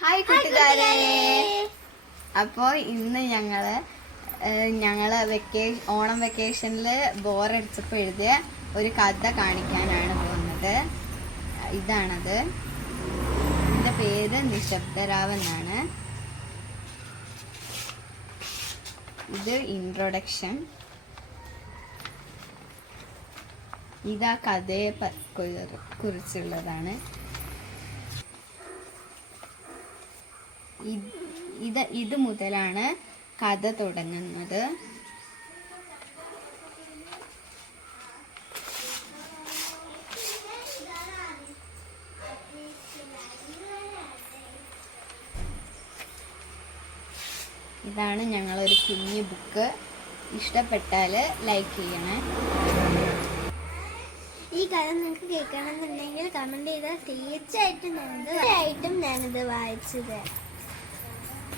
Hi കൂട്ടുകാരെ. അപ്പോൾ ഇന്ന് ഞങ്ങള് ഓണം വെക്കേഷനിൽ ബോറടിച്ചപ്പോൾ എഴുതിയ ഒരു കഥ കാണിക്കാനാണ് പോകുന്നത്. ഇതാണത്. ഇതിൻ്റെ പേര് നിശബ്ദരാവ് എന്നാണ്. ഇത് ഇൻട്രൊഡക്ഷൻ. ഇതാ കഥയെ കുറിച്ചുള്ളതാണ്. ഇത് മുതലാണ് കഥ തുടങ്ങുന്നത്. ഇതാണ് ഞങ്ങളൊരു കുഞ്ഞു ബുക്ക്. ഇഷ്ടപ്പെട്ടാൽ ലൈക്ക് ചെയ്യണേ. ഈ കഥ നിങ്ങൾക്ക് കേൾക്കണമെന്നുണ്ടെങ്കിൽ കമന്റ് ചെയ്താൽ തീർച്ചയായിട്ടും ഞാനത് വായിച്ചു തരാം.